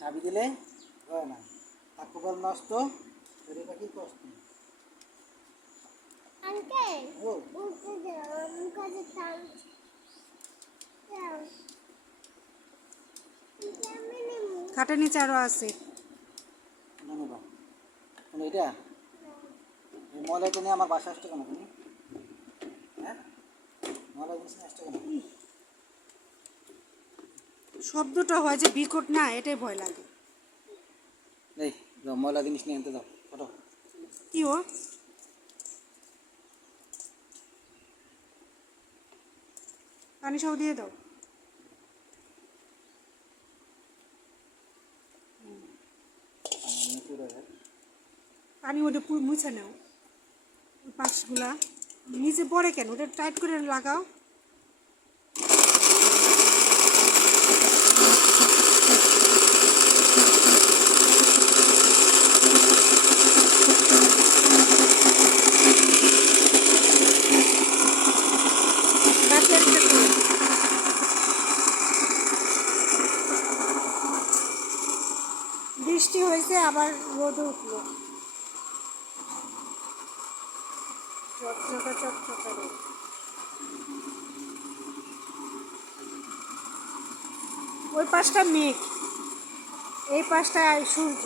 চাবি দিলে হয় না, তাকুবাল নষ্ট তৈরি পাখি কষ্ট। খাটের নিচে আরো আছে। এটা ময়লা তো নিয়ে আমার বাসা আসছে কেন তুমি? হ্যাঁ, ময়লা জিনিস নিয়ে আসছে কেন? শব্দটা হয় যে বিকট না, এটাই ভয় লাগে। এই ময়লা জিনিস নিয়ে আনতে দাও, ফটো। কি ও পানি সব দিয়ে দাও। পানি ওটা পুরো মুছে নাও, ওই পাশগুলা নিচে পড়ে কেন, ওটা টাইট করে লাগাও। বৃষ্টি হয়েছে, আবার রোদ উঠলো, চকচকা চকচকা রোদ। ওই পাশটা মেঘ, এই পাশটায় সূর্য।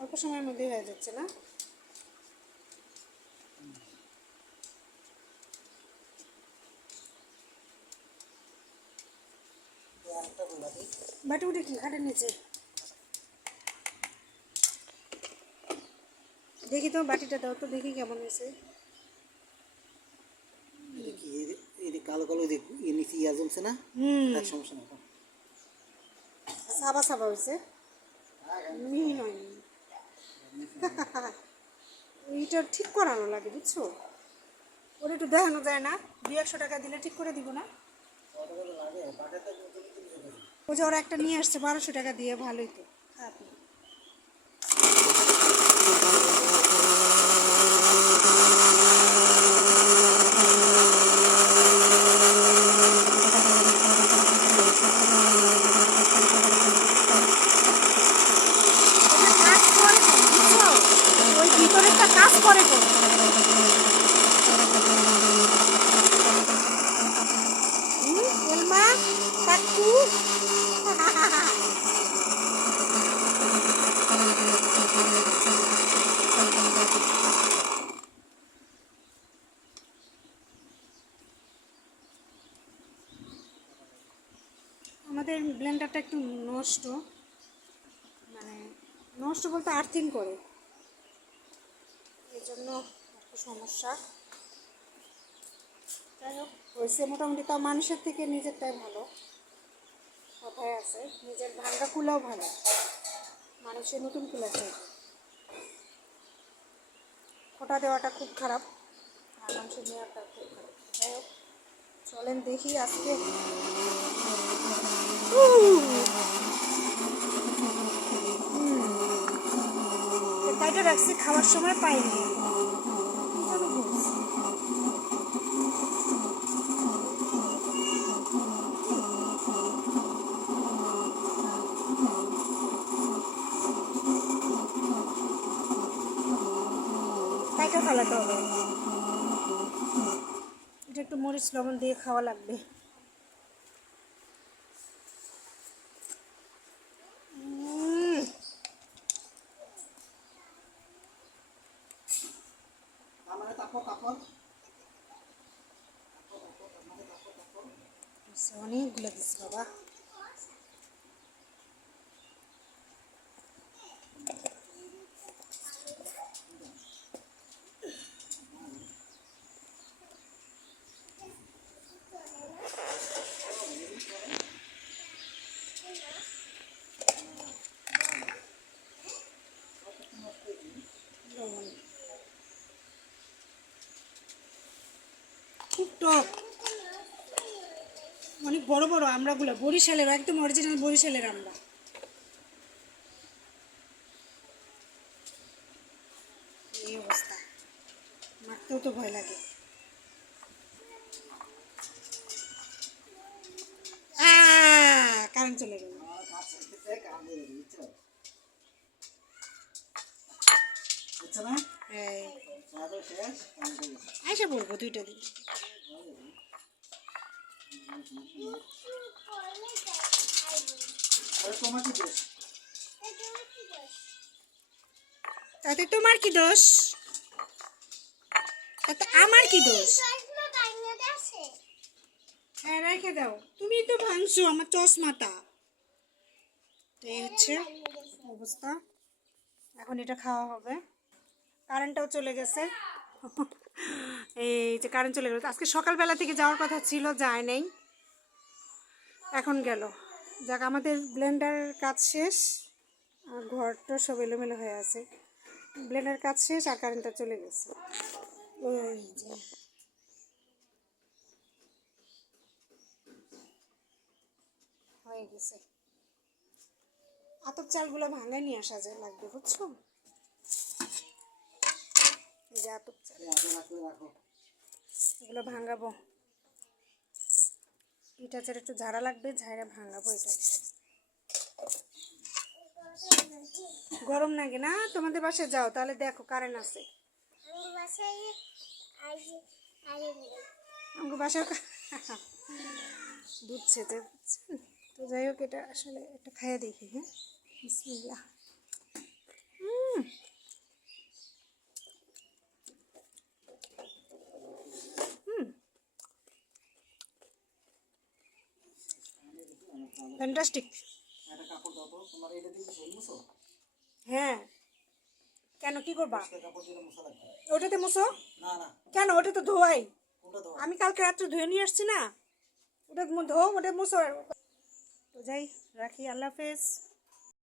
অল্প সময়ের মধ্যেই হয়ে যাচ্ছে না? বাটি উঠে কি খাটের নিচে দেখি তো, বাটিটা দাও তো দেখি কেমন হয়েছে। কালো কালো নিচে ইয়া জমছে না, তার সমস্যা না। সাবা সাবা হয়েছে, মিহি নয়। এইটা ঠিক করানো লাগে, বুঝছো? ওটা একটু দেখানো যায় না? 200 টাকা দিলে ঠিক করে দিব না? ও যে ওরা একটা নিয়ে আসছে 1200 টাকা দিয়ে, ভালোই তো, খারাপ না। ওই ভিতরেরটা কাজ করে তো। এলমা কাকু আমাদের ব্লেন্ডারটা একটু নষ্ট, মানে নষ্ট বলতে আর্থিং করে, এই জন্য একটু সমস্যা। যাই হোক, হয়েছে মোটামুটি। তাও মানুষের থেকে নিজেরটাই ভালো, কথায় আছে। নিজের ভাঙ্গা কুলাও ভালো, মানুষের নতুন কুলা চাই। ফোটা দেওয়াটা খুব খারাপ, আর মানুষের নেওয়াটা খুব খারাপ। যাই হোক, চলেন দেখি আজকে। কাইটা রাখছি, খাওয়ার সময় পাইনি। কাইটা ফেলাতে হবে, এটা একটু মরিচ লবণ দিয়ে খাওয়া লাগবে। অনেকগুলো দিচ্ছি বাবা। খুব টক, অনেক বড় বড় আমড়াগুলো, বরিশালের একদম অরিজিনাল বরিশালের আমড়া। দেখতেও তো ভয় লাগে। কারেন্ট চলে গেল। আমার কাজ শেষ থেকে কাম দিয়ে দিই, বুঝছো? বুঝছো না? এই চাদর শেষ, কাম করে গেছে। আইসা বলবো 2টা দিন। আরে তোমার কি দোষ? তাতে তোমার কি দোষ? তাতে আমার কি দোষ? হ্যাঁ রেখে দাও, তুমি তো ভাঙছো আমার চশমাটা। তো এই হচ্ছে অবস্থা। এখন এটা খাওয়া হবে। কারেন্টটাও চলে গেছে। এই যে কারেন্ট চলে গেল। আজকে সকালবেলা থেকে যাওয়ার কথা ছিল, যায় নাই, এখন গেল। যাক, আমাদের ব্লেন্ডারের কাজ শেষ আর ঘরটা সব এলোমেলো হয়ে আছে। ব্লেন্ডার কাজ শেষ আর কারেন্টটা চলে গেছে। ওই যে হয়ে গেছে। আতপ চালগুলো ভাঙায় নিয়ে আসা যায়, লাগবে, বুঝছো? এই যে আতপ চাল, রাখো। এগুলো ভাঙাবো। পিঠা চার একটু ঝাড়া লাগবে, ঝাড়া ভাঙাবো এটা। গরম লাগে না? তোমাদের বাসায় যাও, তাহলে দেখো কারেন্ট আছে। আমাকে বাসায় দুধ ছেতে, বুঝছেন? তো যাই হোক, এটা আসলে একটা খাইয়ে দেখি। হ্যাঁ, বিসমিল্লাহ। ফ্যান্টাস্টিক। একটা কাপড় দাও তো, তোমার এটা দিয়ে কি শরীর মুছো? হ্যাঁ, কেন, কি করবা? কাপড় দিয়ে মুছা লাগবে। ওটাতে মুছো? না না, কেন, ওটা তো ধোয়াই। কোনটা দাও? আমি কালকে রাত্রে ধুয়ে নিয়ে আসছি না, ওটা ধো, ওটা মুছো। তো যাই, রাখি, আল্লাহ হাফেজ।